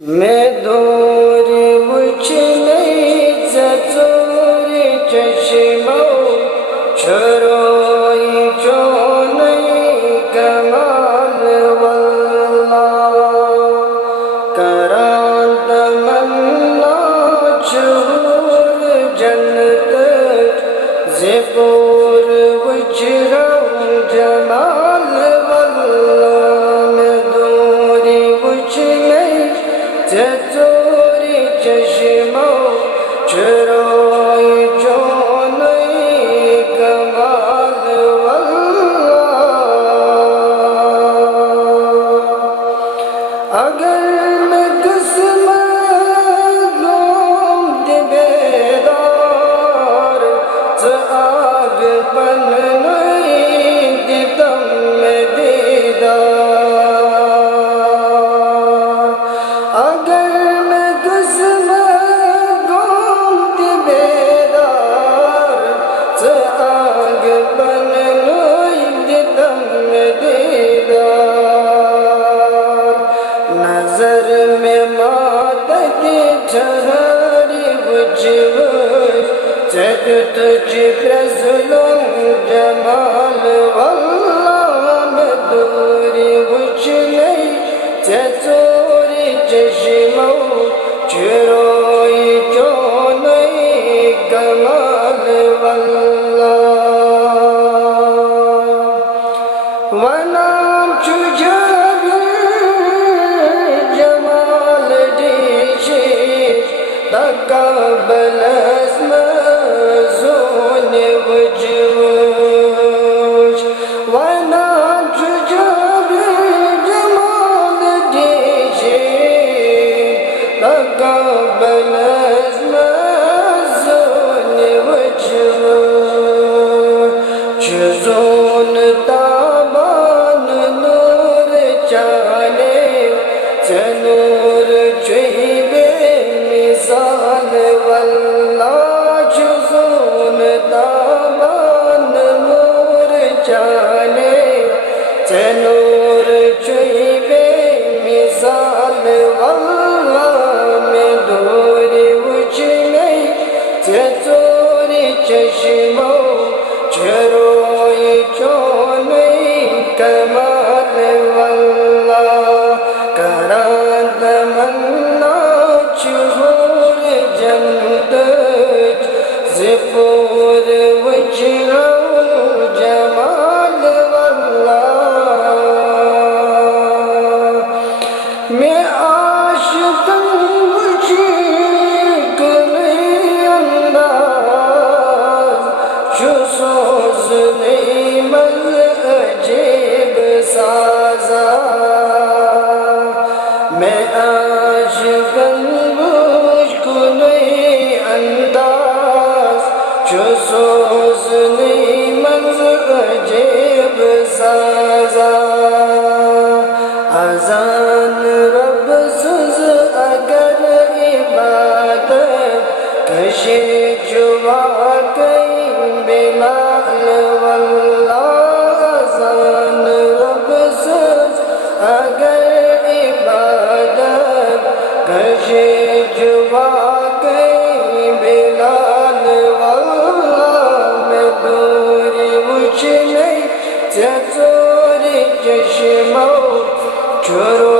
मैं दूर वुचने ज़रूर चश्मो छरोई चोने कमाल वल्ला करान तमन्ना चूर जन्नत ज़ेपूर वुचरा जमाल वल्ला मैं दूर वुचने ज़रूरी चश्मो छरोई चोने कमाल वल्ला अगर मैं किस्मत लोम बेदार आग पन नहीं दितम में दीदार अगर मैं किस्मत गोम बेदार आग पन नहीं दितम में दीदार नजर में मात की ठहरी बुझव जग तुझ प्रजलों जमाल वल्ला में दूरी बुझ नहीं ज़रूरी चश्मो छरोई चोने कमाल वल्ला वनाम चुजब जमाल दीशे तकबल जोन वजूश वनाम चुजब जमाल दीशे तकबल जोन वजूश जोन ताबान नूर चाले चनूर चुहिबे मिसाल वल्ला जोन ताबान नूर चाले चनूर चुहिबे मिसाल वल्ला में दूरी उछले ज़रूरी चश्मो छरोई चोने कमाल वल्ला करान तमन्ना चूर जन्नत ज़ेपूर वजरा जमाल वल्ला मैं आशिक़ सोज़ नहीं मल अजीब साज़ा मैं आशिक़ मुझको नहीं अंदाज़ जो सोज़ नहीं मल अजीब साज़ा अज़ान रब सुज़ अगर इबादत कशे जुवा बिलाल वल्ला अज़ान रब सुज़ अगर इबादत कशे जुवा बिलाल वल्ला में दूरी उछले ज़रूरी चश्मो छरो